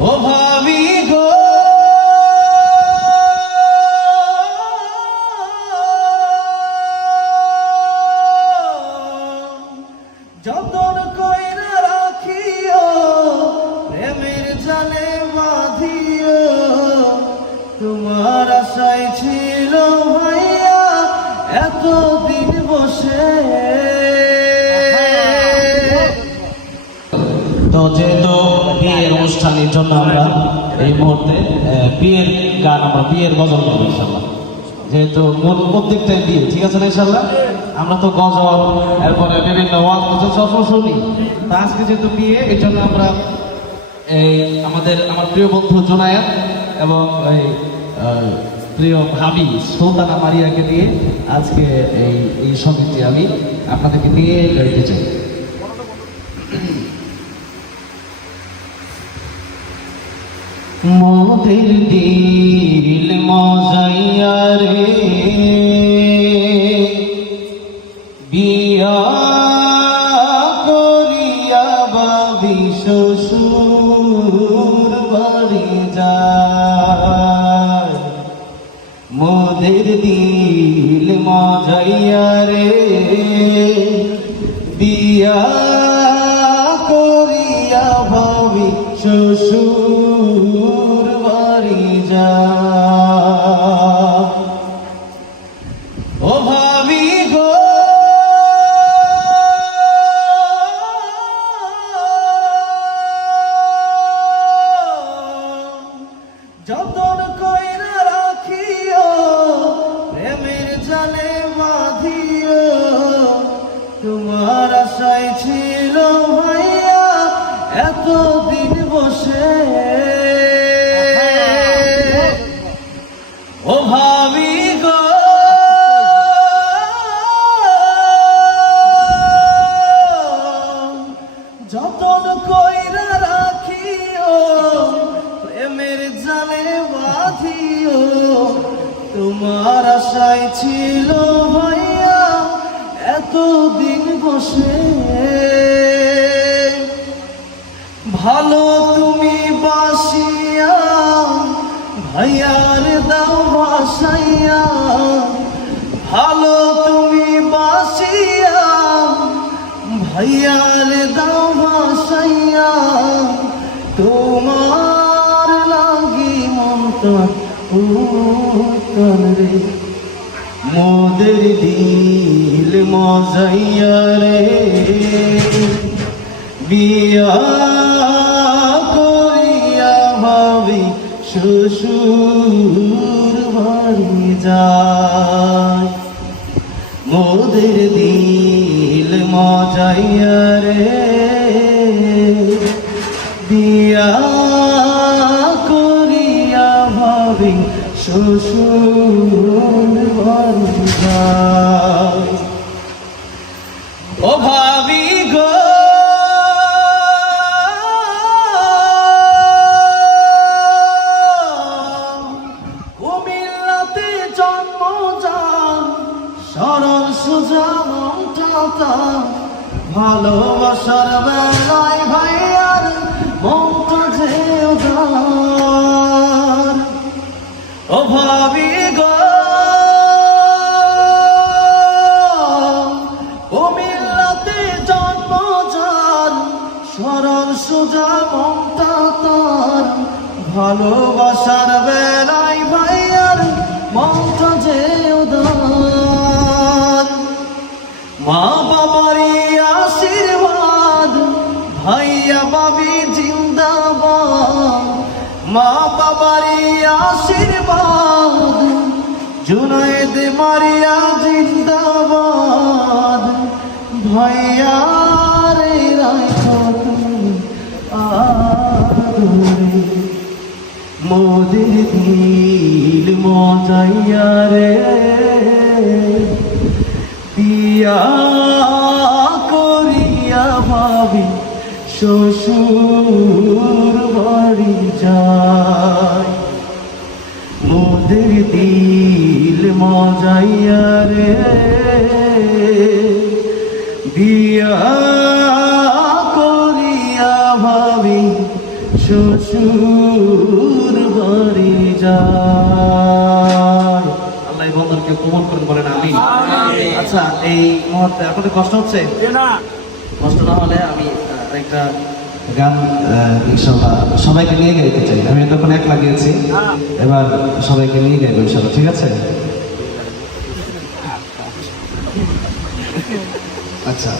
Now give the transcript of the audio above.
ও ভাবি গো যতন কইরা রাখিও প্রেমের জালে বাঁধিও তোমার আশায় ছিল ভাইয়া এতদিন বসে। তো যেহেতু বিয়ের অনুষ্ঠানের জন্য আমরা এই মুহূর্তে বিয়ের গান আমরা বিয়ের গজল গাবো ইনশাল্লাহ, যেহেতু মূল প্রত্যেকটাই বিয়ে, ঠিক আছে না ইনশাল্লাহ? আমরা তো গজল এরপরে বিভিন্ন ওয়াজ সব শুনি, তা আজকে যেহেতু বিয়ে এই জন্য আমরা এই আমার প্রিয় বন্ধু জোনায়েত এবং এই প্রিয় ভাবি সুলতানা মারিয়াকে নিয়ে আজকে এই সঙ্গীতটি আমি আপনাদেরকে নিয়ে গাইতে চাই। মোদের দিল মজাইয়া রে বিয়া করিয়া বাবি শ্বশুর বাড়ি যায়। মোদের দিল মজাইয়া রে বিয়া করিয়া বাবি শ্বশুর বাড়ি যায়। ও ভাবি গো যতন কইরা রাখিও প্রেমের জালে বাঁধিও তোমার আশায় ছিল ভাইয়া এতদিন বসে। ও ভাবি গো যতন কইরা রাখিও প্রেমের জালে বাঁধিও তোমার আশায় ছিল ভাইয়া এতদিন বসে। ভালো তুমি বাসিয়া ভাইয়ার দাও বাসাইয়া, ভালো তুমি বাসিয়া ভাইয়ার দাও বাসাইয়া তোমার লাগি মনটা রে মোদের দিল মজাইয়া রে বিয়া করিয়া ভাবি শ্বশুর বাড়ি যায়। মোদের দিল মজাইয়া রে বিয়া করিয়া ভাবি শ্বশুর বাড়ি যায়। ও ভাবি গো কুমিল্লাতে জন্মজান সরল সোজা মনটা ভালোবাসার বেলায় ভাইয়ার মনটা যে উদার। ও ভাবি গো কুমিল্লাতে জন্মজান সরল সোজা মনটা তার ভালোবাসার বেলায় ভাইয়ার মনটা যে উদার। মা বাবারই আশীর্বাদ ভাইয়া বাবি জিন্দাবাদ, মা বাবারই আশীর্বাদ জুনায়েদ মারিয়া জিন্দাবাদ। ভাইয়া রে রাখো তুমি আদরে মোদের দিল মজাইয়া রে বিয়া করিয়া ভাবি শ্বশুর বাড়ি যায়। মোদের দিল মজাইয়া রে বিয়া করিয়া ভাবি শ্বশুর সুর বাড়ি যায়। আল্লাহ এই বন্ধনকে কবুল করুন, বলেন আমিন। আচ্ছা, এই মুহূর্তে আপনাদের কষ্ট হচ্ছে? কষ্ট না হলে আমি একটা গান ইনশাল্লাহ সবাইকে নিয়ে গাইতে চাই। আমি তখন একলা গিয়েছি, এবার সবাইকে নিয়ে গাইবো ইনশাল্লাহ, ঠিক আছে? আচ্ছা।